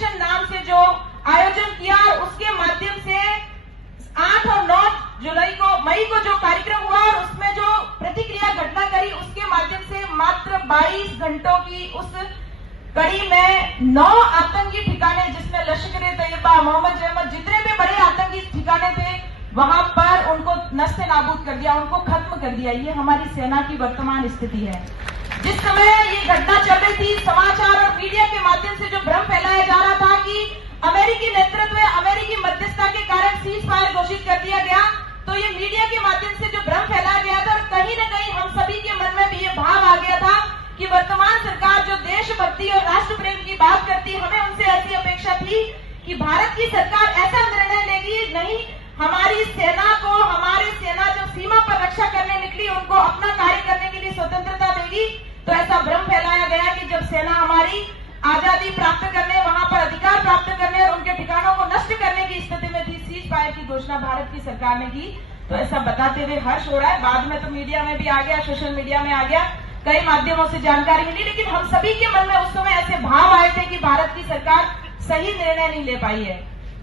Operation नाम से जो आयोजन किया और उसके माध्यम से 8 और 9 मई को जो कार्यक्रम हुआ और उसमें जो प्रतिक्रिया घटना करी, उसके माध्यम से मात्र 22 घंटों की उस कड़ी में 9 आतंकी ठिकाने, जिसमें लश्कर-ए-तैयबा, मोहम्मद अहमद, जितने भी बड़े आतंकी ठिकाने थे वहां पर उनको नस्ते नाबूद कर दिया, उनको खत्म कर दिया। ये हमारी सेना की वर्तमान स्थिति है। जिस समय ये घटना चल रही थी, समाचार और मीडिया के माध्यम से जो भ्रम फैलाया जा रहा था कि अमेरिकी नेतृत्व, अमेरिकी मध्यस्थता के कारण सीज फायर घोषित कर दिया गया, तो ये मीडिया के माध्यम से जो भ्रम फैलाया गया था और कहीं न कहीं हम सभी के मन में भी ये भाव आ गया था कि वर्तमान सरकार जो देशभक्ति और राष्ट्र प्रेम की बात करती, हमें उनसे ऐसी अपेक्षा थी कि भारत की सरकार ऐसा निर्णय लेगी, नहीं हमारी सेना को, हमारी सेना जो सीमा पर रक्षा करने निकली उनको अपना कार्य करने के लिए स्वतंत्रता देगी। तो ऐसा भ्रम फैलाया गया कि जब सेना हमारी आजादी प्राप्त करने, वहां पर अधिकार प्राप्त करने और उनके ठिकानों को नष्ट करने की स्थिति में थी, सीज फायर की घोषणा भारत की सरकार ने की। तो ऐसा बताते हुए हर्ष हो रहा है। बाद में तो मीडिया में भी आ गया, सोशल मीडिया में आ गया, कई माध्यमों से जानकारी मिली, लेकिन हम सभी के मन में उस समय ऐसे भाव आए थे कि भारत की सरकार सही निर्णय नहीं ले पाई है।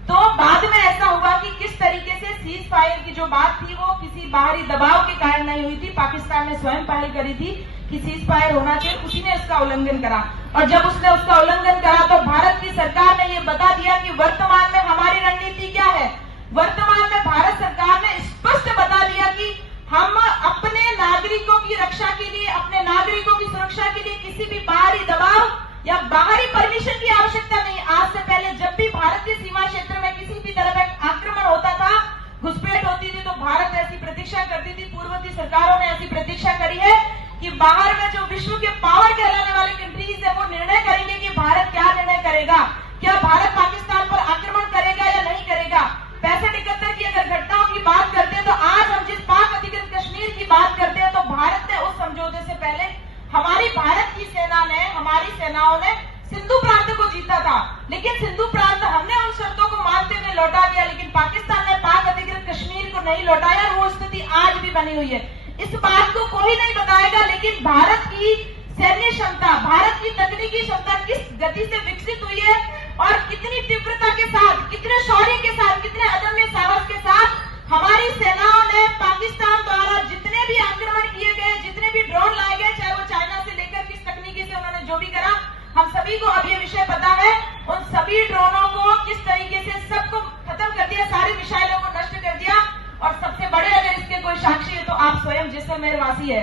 तो बाद में ऐसा हुआ कि किस तरीके से सीज फायर की जो बात थी वो किसी बाहरी दबाव के कारण नहीं हुई थी। पाकिस्तान ने स्वयं पहल करी थी कि सीज फायर होना चाहिए, उसी ने इसका उल्लंघन करा और जब उसने उसका उल्लंघन करा तो भारत की सरकार ने ये बता दिया कि वर्तमान में हमारी रणनीति क्या है। वर्तमान में भारत सरकार ने स्पष्ट बता दिया कि हम अपने नागरिकों की रक्षा के लिए, अपने नागरिकों की सुरक्षा के लिए किसी भी बाहरी दबाव या बाहरी परमिशन की आवश्यकता नहीं। आज से पहले जब भी भारत के सीमा क्षेत्र में किसी भी तरह का आक्रमण होता था, घुसपैठ होती थी, तो भारत ऐसी प्रतीक्षा करती थी, पूर्ववर्ती सरकारों ने ऐसी प्रतीक्षा करी है कि बाहर में जो विश्व के पावर कहलाने वाले कंट्रीज है वो निर्णय करेंगे कि भारत क्या निर्णय करेगा, क्या भारत पाकिस्तान पर आक्रमण करेगा या नहीं करेगा। 65-71 की अगर घटनाओं की बात करते हैं तो आज हम जिस पाक अधिकृत कश्मीर की बात करते हैं, तो भारत ने उस समझौते से पहले हमारी भारत की सेना ने, हमारी सेनाओं ने सिंधु प्रांत को जीता था, लेकिन सिंधु प्रांत हमने उन शर्तों को मानते हुए लौटा दिया, लेकिन पाकिस्तान ने पाक अधिकृत कश्मीर को नहीं लौटाया और वो स्थिति आज भी बनी हुई है। इस बात को कोई नहीं बताएगा, लेकिन भारत की सैन्य क्षमता, भारत की तकनीकी क्षमता किस गति से विकसित हुई है और कितनी तीव्रता के साथ, कितने शौर्य के साथ, कितने अदम्य साहस के साथ हमारी सेनाओं ने पाकिस्तान द्वारा जितने भी आक्रमण किए गए, जितने भी ड्रोन लाए गए, चाहे वो चाइना से लेकर किस तकनीकी से उन्होंने जो भी करा, हम सभी को अब ये विषय पता है। उन सभी ड्रोनों को किस तरीके से सबको खत्म कर दिया, सारी मिसाइलों को नष्ट कर दिया और सबसे बड़े अगर इसके कोई साक्षी है तो आप स्वयं जैसलमेर वासी है।